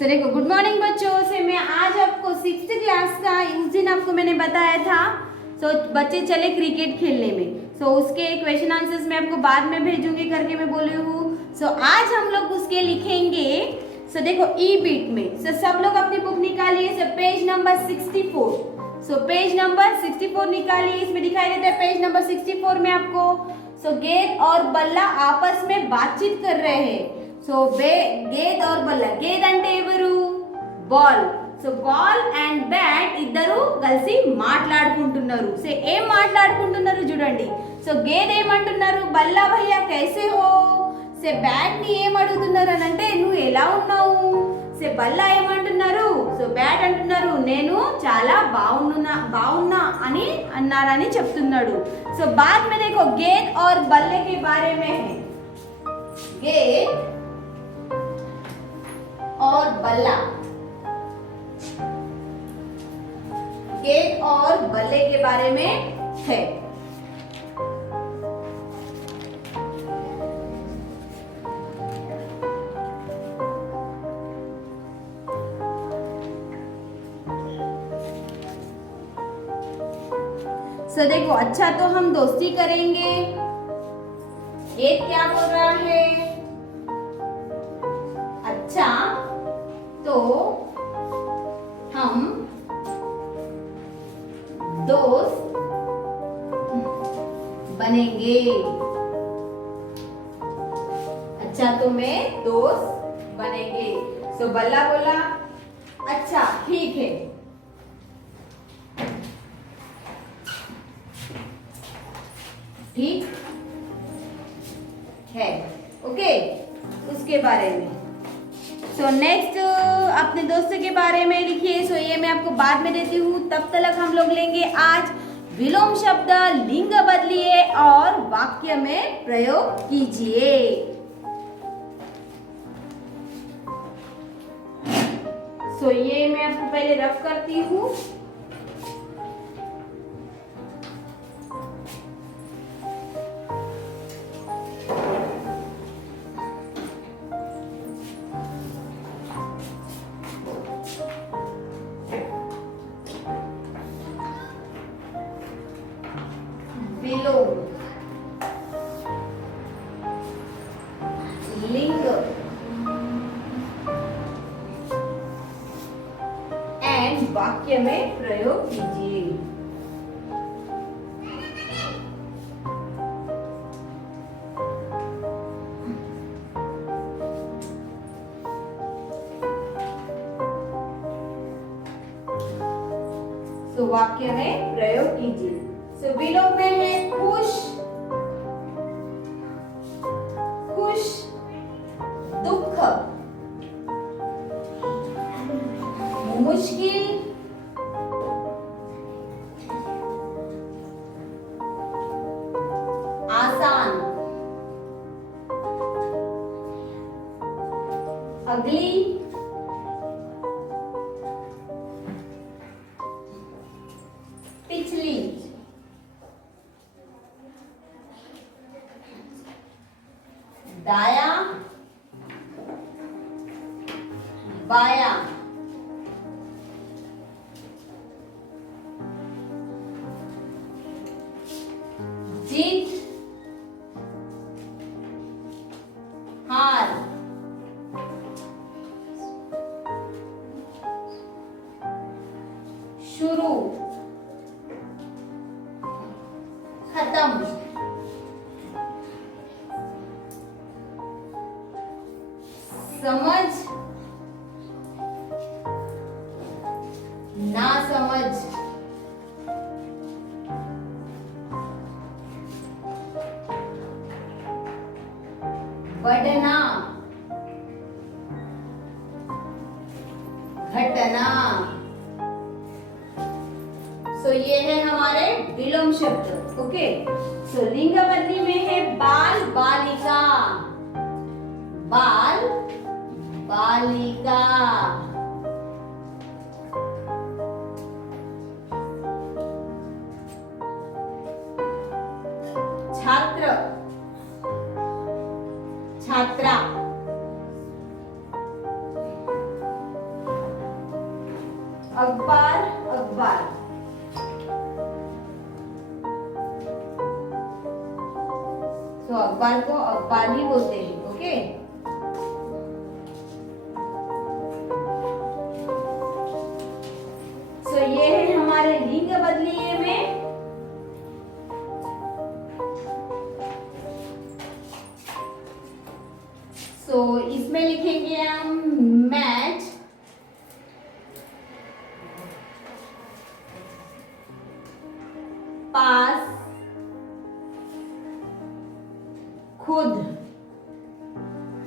सो देखो, good morning बच्चों। से मैं आज आपको 6th क्लास का उस दिन आपको मैंने बताया था। बच्चे चले क्रिकेट खेलने में। उसके क्वेश्चन आंसर्स मैं आपको बाद में भेजूंगी करके मैं बोली हूँ। आज हम लोग उसके लिखेंगे। देखो ई बीट में। सब लोग अपनी बुक निकालिए। Page number 64। पेज नंबर 64 निकालिए। इसमें दिखाई देता है पेज नंबर 64 में आपको। गेंद और बल्ला आपस में बातचीत कर रहे हैं। गेंद और बल्ला, गेंद అంటే ఎవరు? బాల్. బాల్ అండ్ బ్యాట్ ఇద్దరు కలిసి మాట్లాడుకుంటున్నారు. ఏం మాట్లాడుకుంటున్నారు చూడండి. గేద్ ఏమంటున్నారు? బల్లా భయ్యా కైసే హో? బ్యాట్ ని ఏం అడుగుతున్నారు అని అంటే నువ్వు ఎలా ఉన్నావు? బల్లా ఏమంటున్నారు? బ్యాట్ అంటున్నారు నేను చాలా బాగున్నా అని అన్నారని చెప్తున్నాడు. बाद में देखो गेंद और बल्ले के बारे में है। गेंद और बल्ला, गेंद और बल्ले के बारे में है। देखो, अच्छा तो हम दोस्ती करेंगे। गेंद क्या बोल रहा है? अच्छा तो हम दोस्त बनेंगे। अच्छा तो मैं दोस्त बनेंगे। बल्ला बोला अच्छा ठीक है। ठीक है, ओके। उसके बारे में नेक्स्ट अपने दोस्त के बारे में लिखिए। ये मैं आपको बाद में देती हूँ। तब तक हम लोग लेंगे आज विलोम शब्द। लिंग बदलिए और वाक्य में प्रयोग कीजिए। ये मैं आपको पहले रफ करती हूँ। विलोम, लिंग एंड वाक्य में प्रयोग कीजिए। वाक्य में प्रयोग कीजिए। विलोम में है खुश, खुश, दुख, मुश्किल, आसान, अगली, पिछली, दाया, बाया, जीत, हार, शुरू, खत्म, समझ, ना समझ, बढ़ना, घटना। ये है हमारे विलोम शब्द, ओके। लिंग बदली में है बाल, बालिका, बाल, बालिका, छात्र, छात्रा, अखबार अखबार। तो अखबार को अखबार ही बोलते हैं। ओके, सो ये है हमारे लिंग बदलिए में। सो इसमें लिखेंगे हम मैच, पास, खुद,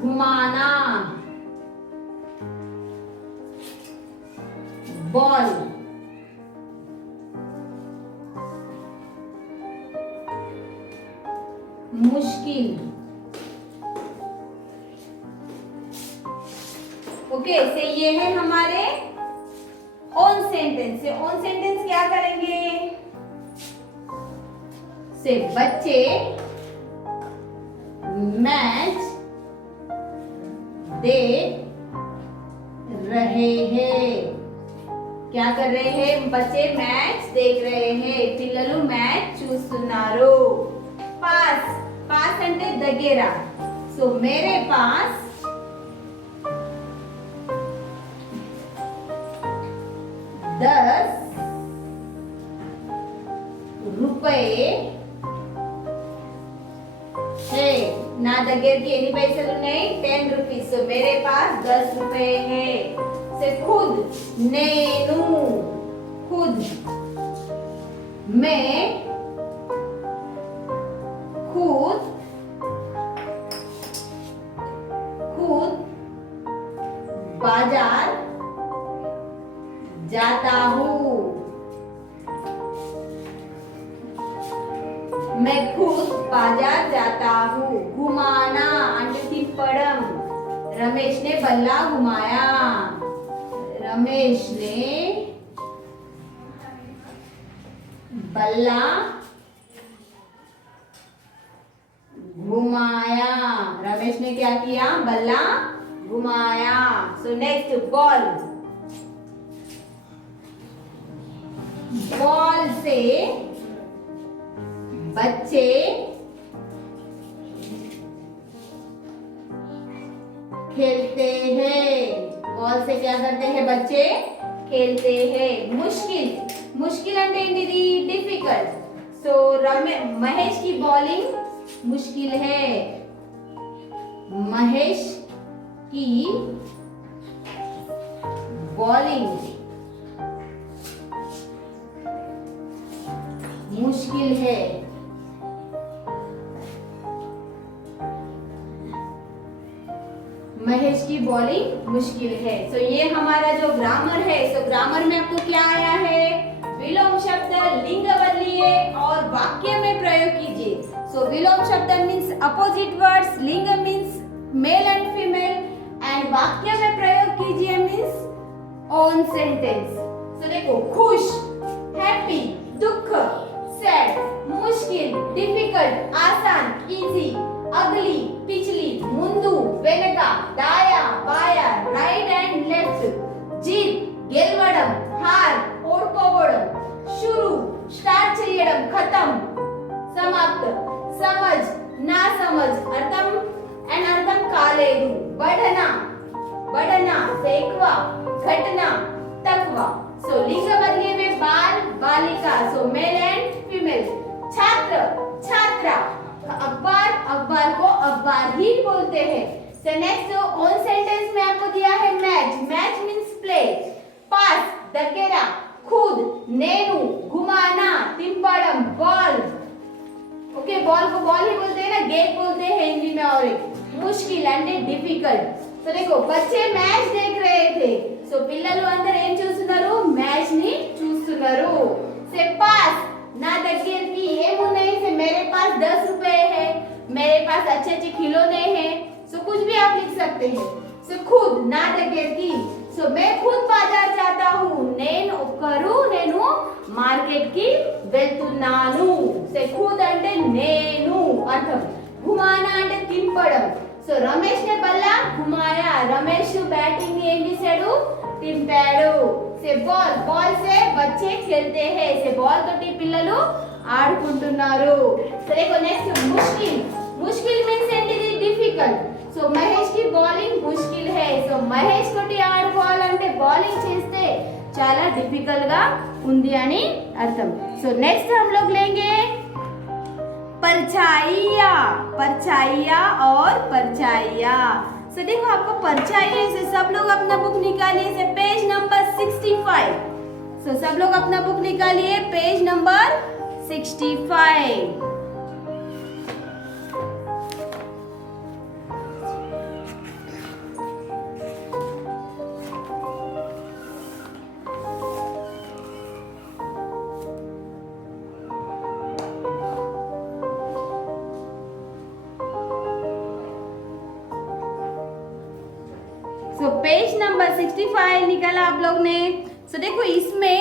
घुमाना, बॉल, मुश्किल। ओके, से ये है हमारे ऑन सेंटेंस। से ऑन सेंटेंस क्या करेंगे? से बच्चे मैच देख रहे हैं। क्या कर रहे हैं? बच्चे मैच देख रहे हैं। पिल्ललू मैच చూస్తున్నారు। पास, पास అంటే దగ్గర। सो मेरे पास 10 रुपए है। నా దగ్గరికి ఎన్ని పైసలు ఉన్నాయి? 10 రూపీస్। సో मेरे पास 10 रुपए है। से खुद, నేను, खुद, मैं, खुद, खुद बाजार जाता हूँ। मैं खुद बाजार जाता हूँ। घुमाना అంటే తిప్పడం। रमेश ने बल्ला घुमाया। रमेश ने बल्ला घुमाया। रमेश ने क्या किया? बल्ला घुमाया। So next ball. बॉल से बच्चे खेलते हैं। बॉल से क्या करते हैं? बच्चे खेलते हैं। मुश्किल, मुश्किल అంటే ఏంటిది? डिफिकल्ट। सो महेश की बॉलिंग मुश्किल है। महेश की बॉलिंग मुश्किल है। महेश की बॉलिंग मुश्किल है। सो ये हमारा जो ग्रामर है। सो ग्रामर में आपको क्या आया है? विलोम शब्द, लिंग बदलिए और वाक्य में प्रयोग कीजिए। सो विलोम शब्द मीन्स अपोजिट वर्ड्स, लिंग means male and female, and वाक्य में प्रयोग कीजिए मीन्स ऑन सेंटेंस। सो देखो, खुश, हैप्पी, दुख, सैड, मुश्किल, डिफिकल्ट, आसान, इजी, अगली, पिछली, ముందు, వెనక, దాయ, బాయ, రైట్ అండ్ లెఫ్ట్, జీత్, గెలవడం, హార్, ఓడిపోవడం, शुरू, స్టార్ట్ చేయడం, ఖతం, సమాప్త, సమజ్, నా సమజ్, అర్థం అండ్ అర్థం కాలేదు, బడన, బడన से ఎక్కువ, घटना, तकवा। सो लिंग बदलिए में बाल, बालिका, सो मेल एंड फीमेल, छात्र, छात्रा, अखबार, अखबार को अखबार ही बोलते हैं। सो नेक्स्ट ऑन सेंटेंस में आपको दिया है match. Match means play. Pass, దగ్గర, खुद, నేను, घुमाना, तिंपड़म, बॉल। ओके, बॉल को बॉल ही बोलते हैं ना, गेट बोलते हैं हिंदी में। और एक मुश्किल అంటే डिफिकल्ट। तो देखो, बच्चे मैच देख रहे थे। सो పిల్లలు అందరూ ఏం చూస్తున్నారు? మ్యాచ్ ని చూస్తున్నారు। से पास, నా దగ్గరికి ఏమున్నాయి? से मेरे पास 10 रुपए है। मेरे पास अच्छे अच्छे खिलौने हैं। सो कुछ भी आप लिख सकते हैं। सो खुद, నా దగ్గరికి, सो मैं खुद बाजार जाता हूँ। నేను ఒక్కరు, నేను మార్కెట్ కి వెళ్తున్నాను। से खुद అంటే నేను అర్థం। घुमाना అంటే తిప్పడం। సో రమేష్ ने बल्ला घुमाया। రమేష్ బ్యాటింగ్ ని ఏం చేశాడు? తింపాడు. సే బాల్, బాల్ సే బच्चे खेलते हैं. సే బాల్ తోటి పిల్లలు ఆడుకుంటున్నారు. సరే నెక్స్ట్ ముష్కిల్. ముష్కిల్ మీన్స్ ఏంటిది? డిఫికల్ట్. సో మహేష్ కి బౌలింగ్ ముష్కిల్ है. సో మహేష్ తోటి ఆడుకోవాలంటే బౌలింగ్ చేస్తే చాలా డిఫికల్ట్ గా ఉంది అని అర్థం. సో నెక్స్ట్ हम लोग लेंगे परछाइया. परछाइया और परछाइया. सो देखो आपको परछाइया से सब लोग अपना बुक निकालिए से पेज नंबर 65. सो सब लोग अपना बुक निकालिए page number 65. So page number 65 निकाला आप लोग ने. सो देखो इसमें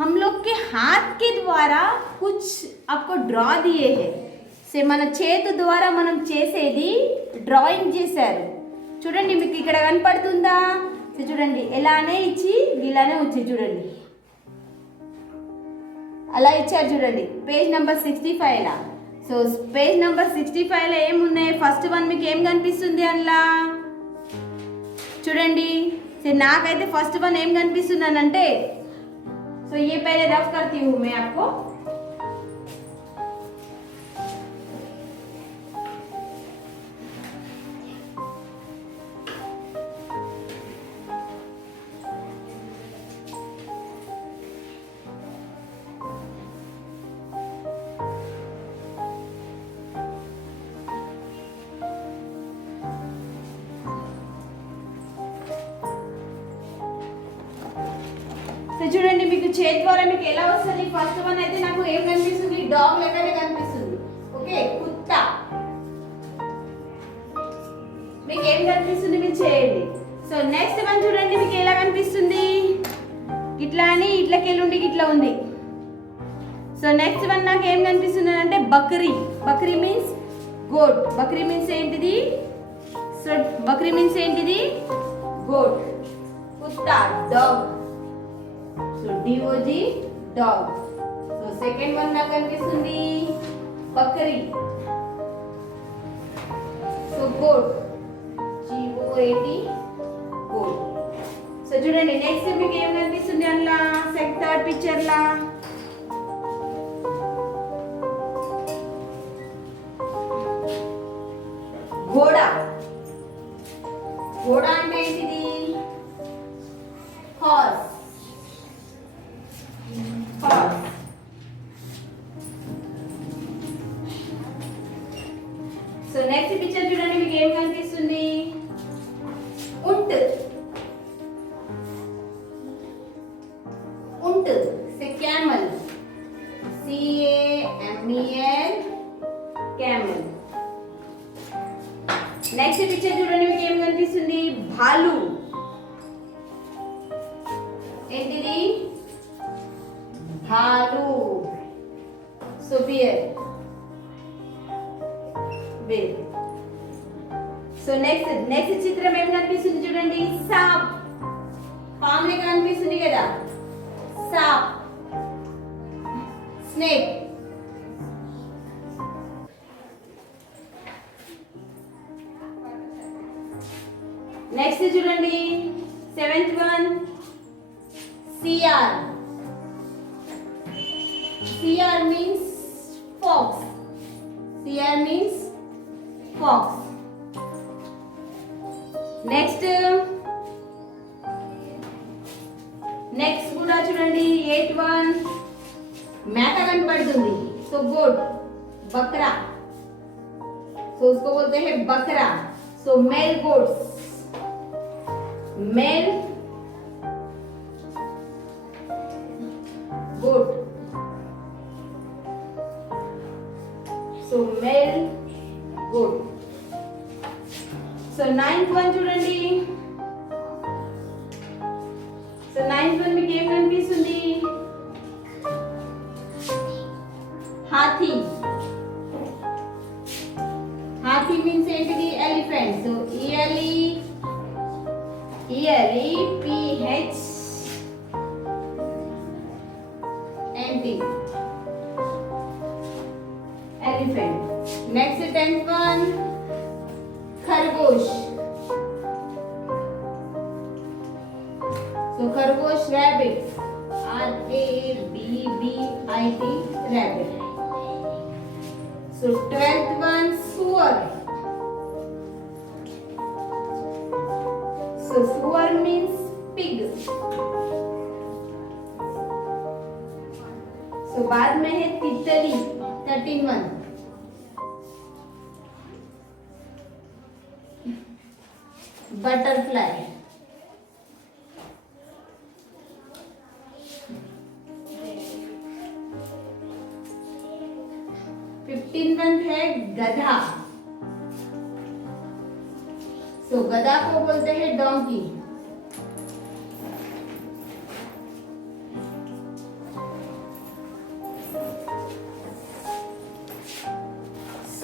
हम लोग के हाथ के द्वारा कुछ आपको ड्रा दिए हैं. से మన చేతి ద్వారా మనం చేసేది డ్రాయింగ్ చేశారు. చూడండి మీకు ఇక్కడ కనపడుతుందా? సో చూడండి ఎలానే ఇచ్చి ఇలానే వచ్చి చూడండి అలా ఇచ్చారు చూడండి పేజ్ నెంబర్ 65 లా. సో పేజ్ నెంబర్ 65 లో ఏమున్నాయి? ఫస్ట్ వన్ మీకు ఏం కనిపిస్తుంది అందులో చూడండి. సో నాకైతే ఫస్ట్ వన్ ఏం కనిపిస్తుందనంటే సో ये पहले रफ करती हूँ मैं आपको. సో చూడండి మీకు చేతి ద్వారా మీకు ఎలా వస్తుంది? ఫస్ట్ వన్ అయితే నాకు ఏం కనిపిస్తుంది? డాగ్ లెక్కనే కనిపిస్తుంది. ఓకే, కుత్త. మీకు ఏం కనిపిస్తుంది? మీరు చేయండి. సో నెక్స్ట్ వన్ చూడండి మీకు ఎలా కనిపిస్తుంది? ఇట్లా అని ఇట్లకెళ్ళుండి ఇట్లా ఉంది. సో నెక్స్ట్ వన్ నాకు ఏం కనిపిస్తుంది అంటే బక్రీ. బక్రీ మీన్స్ గోట్. బక్రీ మీన్స్ ఏంటిది? సో బక్రీ మీన్స్ ఏంటిది? గోట్. కుత్త dog. So DOG dog. So second one నాకు కనిపిస్తుంది బకరీ. So goat. GOAT goat. So చూడండి నెక్స్ట్ మీకు ఏం కనిపిస్తుంది అందులో థర్డ్ పిక్చర్ లా? ఘోడా. ఘోడా అంటే ఏంటిది? హార్స్. సో నెక్స్ట్ పిక్చర్ చూడండి మీకు ఏం కనిపిస్తుంది? ఉంట్. ఉంట్ సే camel. CAMEL camel. Next picture చూడండి మీకు ఏం కనిపిస్తుంది? భాలు. ఏంటిది? भालू. So bear. Bear. So next చిత్రం ఏం కనిపిస్తుంది చూడండి? సాప్. పాము లెక్క కనిపిస్తుంది కదా? సాప్. స్నేక్. నెక్స్ట్ చూడండి 7th one CR. CR means fox. CR means fox. Next కూడా చూడండి 8th one మేక కనపడుతుంది. So goat. बकरा. so उसको बोलते हैं बकरा. so male goats. male goat. So male goat. So 9th one చూడండి. సో 9th one మీకు ఏం కనిపిస్తుంది? హాథీ. హాథీ మీన్స్ ఏంటిది? Elephant. So ELEPHANT. Elephant. Next 10th one, खरगोश. So खरगोश, rabbit. RABBIT, rabbit. So 12th one, suar. So suar means pig. So बाद में है तितली. 13th one. Butterfly. 15th one है गधा. So गधा को बोलते हैं डोंकी.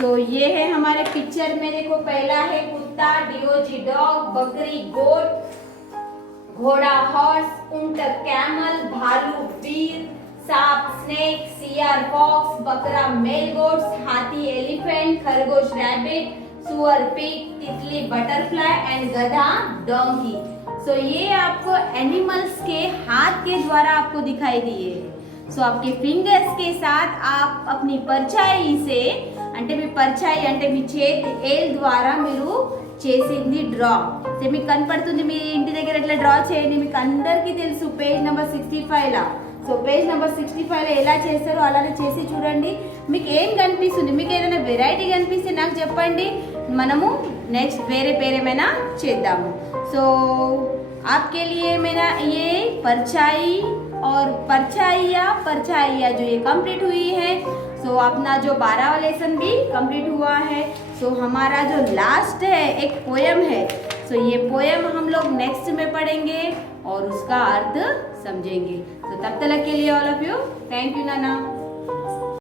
तो ये है हमारे पिक्चर में. देखो पहला है कुत्ता, डीओजी डॉग, बकरी गोट, घोड़ा हॉर्स, ऊंट कैमल, भालू बीर, सांप स्नेक, सियार फॉक्स, बकरा मेल गोट्स, हाथी एलिफेंट, खरगोश रैबिट, सुअर पिग, तितली बटरफ्लाई एंड गधा डोंकी. सो ये आपको एनिमल्स के हाथ के द्वारा आपको दिखाई दिए. सो आपके फिंगर्स के साथ आप अपनी परछाई से, అంటే మీ పర్చాయి అంటే మీ చేతి ఏల్ ద్వారా మీరు చేసింది డ్రా. మీకు కనపడుతుంది. మీ ఇంటి దగ్గర ఎట్లా డ్రా చేయండి మీకు అందరికీ తెలుసు. పేజ్ నెంబర్ 65 లా. సో పేజ్ నెంబర్ 65 లో ఎలా చేస్తారో అలానే చేసి చూడండి. మీకు ఏం కనిపిస్తుంది, మీకు ఏదైనా వెరైటీ కనిపిస్తే నాకు చెప్పండి, మనము నెక్స్ట్ వేరే పేరేమైనా చేద్దాము. సో आपके लिए मेरा ये परछाई और परछाइया जो ये कंप्लीट हुई है. सो अपना जो 12वां लेसन भी कंप्लीट हुआ है. सो हमारा जो लास्ट है एक पोयम है. सो ये पोयम हम लोग नेक्स्ट में पढ़ेंगे और उसका अर्थ समझेंगे. तो तब तक के लिए all of you thank you Nana.